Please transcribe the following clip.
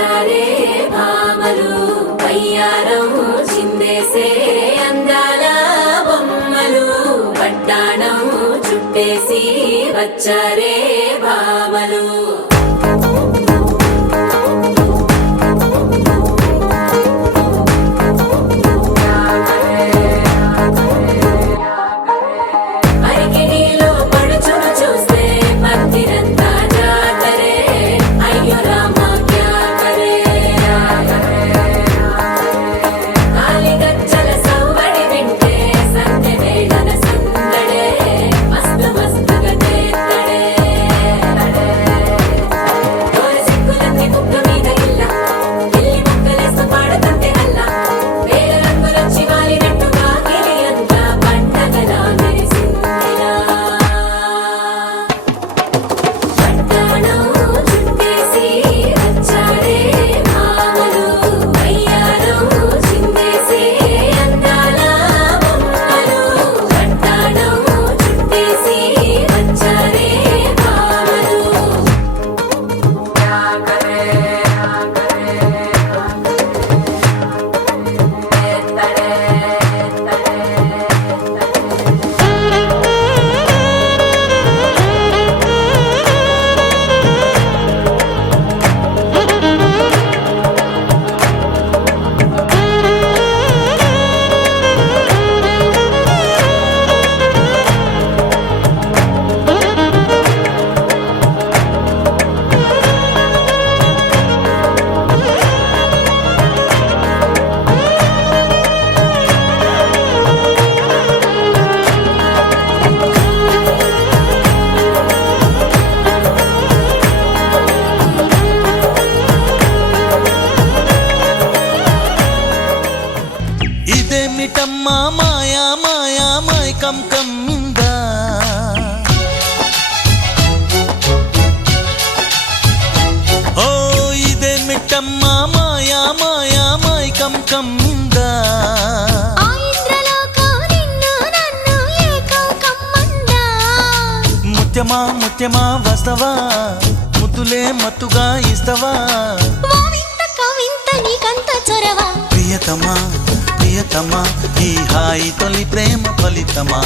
వచ్చారే భామలు వయ్యారం చిందేసే అందాల బొమ్మలు పట్టాణం చుట్టేసి వచ్చారే భామలు ఇదేమిటమ్మా మాయా మాయా మైకం కమ్మిందా ఓ ఇదేమిటమ్మా మాయా మాయా మైకం కమ్మిందా ముత్యమా ముత్యమా వస్తవా ముద్దులే మత్తుగా ఇస్తవా ప్రియతమా ప్రియతమా ఈ హాయి తొలి ప్రేమ ఫలితమా